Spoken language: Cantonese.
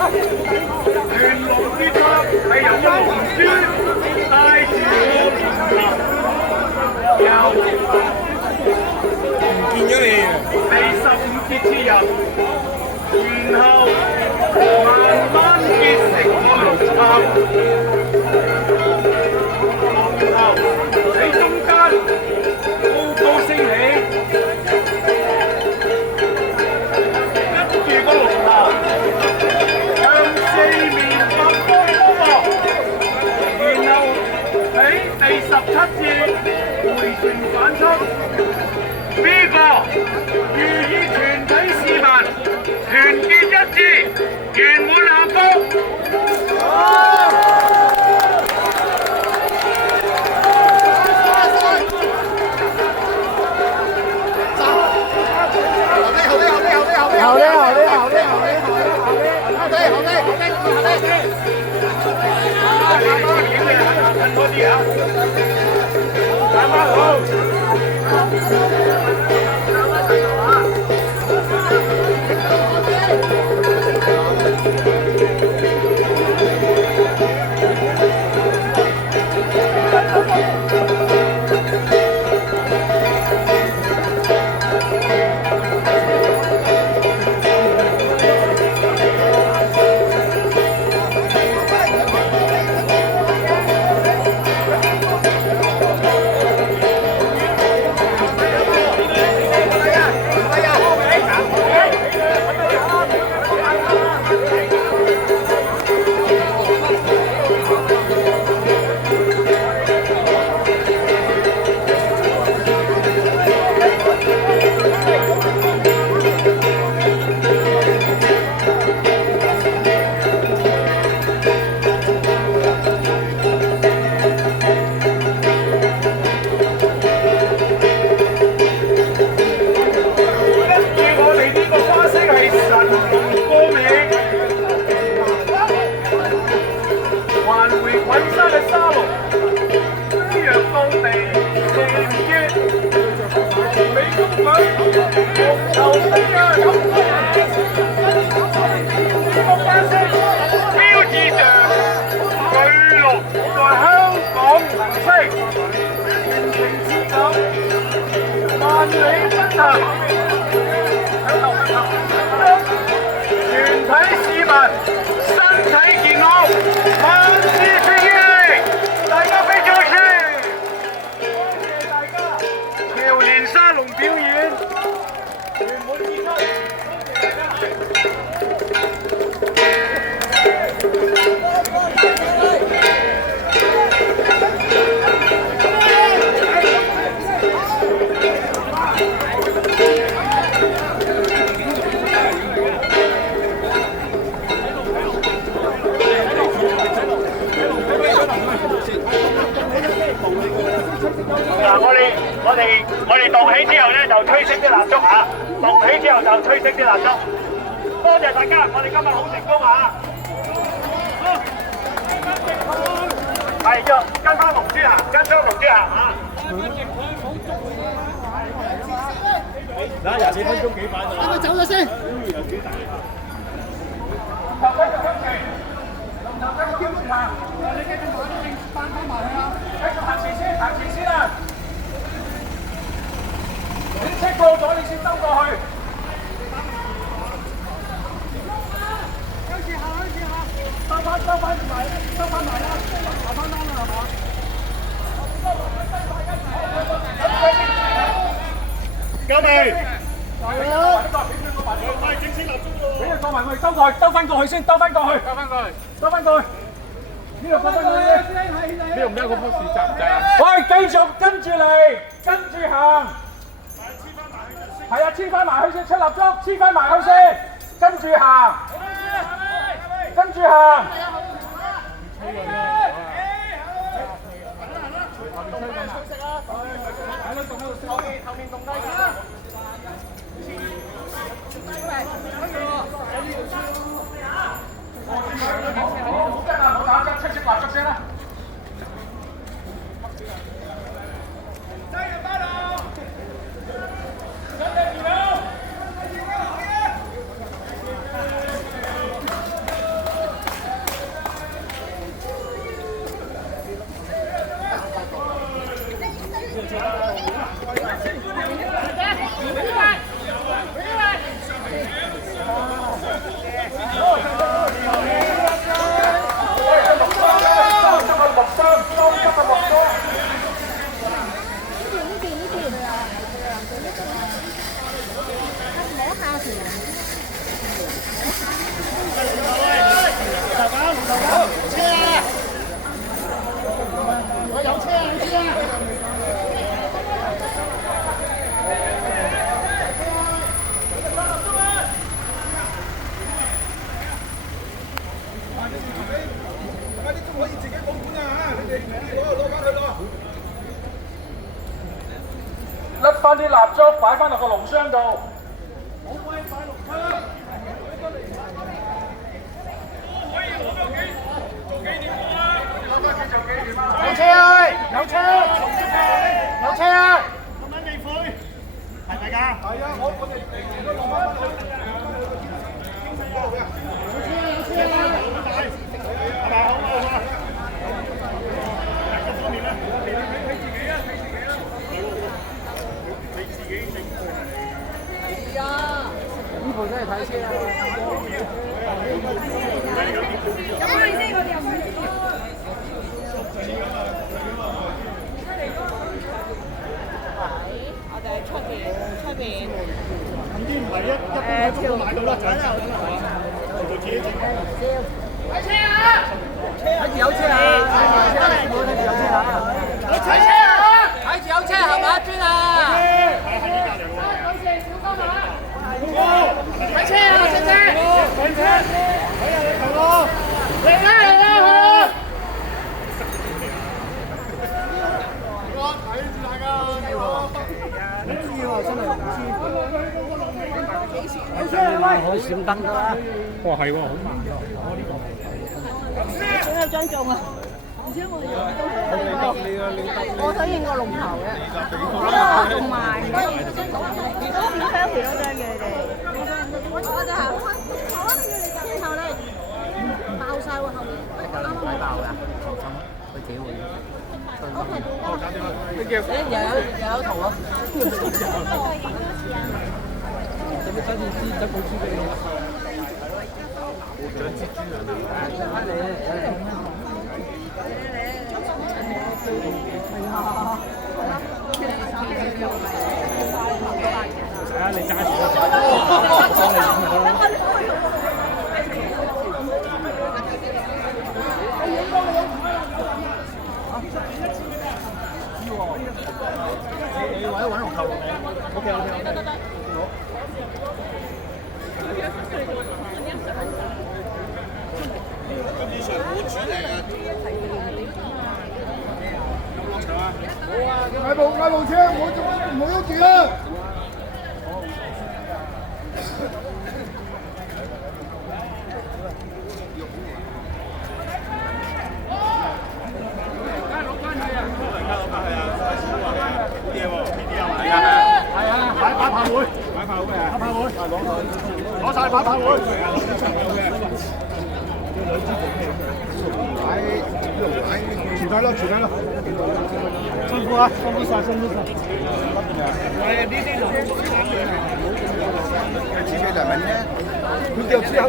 全龍之窗係由龍珠帶住由唔見咗你啊！第15節切入，然後慢慢結成個龍塔，然後喺中間高高升起，跟住個龍頭向四面八方開放，然後喺第17節回旋反出。呢個寓意全體市民團結一致，圓滿幸福。多啲啊！啱啱好。全體市民身體健康，萬事如意，大家飛出去！多謝大家！橋連沙龍表演，圓滿結束，多謝大家！我哋動起之後咧，就吹熄啲蠟燭嚇。動起之後就吹熄啲蠟燭。多謝大家，我哋今日好成功嚇。係要跟翻龍珠行，跟翻龍珠行嚇。嗱，24分鐘幾版啊？等佢走咗先。有幾大啊？頭先個跟住，頭先個兼行，你繼續翻埋去啊！繼續行前先，行前先啦。你車過咗，你先兜過去。向前行，向前行，收翻埋啦，下翻單啦，係嘛？交未？快整先蠟燭喎！俾佢過埋去，兜翻過去先，兜翻過去。呢度翻過去先。呢度唔得，嗰棵樹窄唔窄啊？喂，繼續跟住嚟，跟住行。係啊，黐翻埋去先，出蠟燭，黐翻埋去先，跟住行，跟住行。後面動低㗎。好嘅，唔好打針，出蠟燭先啦。啲都可以自己保管啊！你哋攞翻去咯。甩翻啲蠟燭擺翻落個龍箱度。冇可以擺龍箱。可以攞翻幾做紀念啊！攞翻幾做紀念啊！有車啊！有車！有車啊！咁樣幾灰？係咪㗎？係啊！我哋都攞翻去。有車啊！係咪好啊？一方面咧，睇自己啊，睇自己啦。你自己整佢係。係啊！呢部真係睇車啊！咁你先，我哋又唔知。我哋喺出邊。咁啲唔係一般喺中國買到啦，就係自己整。睇車啊！睇住有車啊！睇住有車啊！我睇車啊！睇住有車係嘛，專啊！睇車啊！車！睇車！睇下你頭咯！嚟啦！睇住大家！唔知喎，真係唔知。有車啊！喂！可以閃燈㗎啦！哇，係喎，好慢㗎。想有張相啊！而且我想影個龍頭嘅，同埋嗰點 selfie 嗰張嘅你哋。我就係好啊！之後咧爆曬喎後面，啱啱冇爆㗎，佢自己會。又有圖咯。有冇想見蜘蛛冇蜘蛛？想蜘蛛啊！係啊，你揸住幫你影咪得咯。你揾龍頭龍尾 ，OK。今次上門主嚟嘅。好啊！嗌部車，唔好喐住啦！擺炮會，攞晒擺炮會。住低咯，辛苦啊，辛苦晒。呢啲龍，自己就問咧，佢就之後。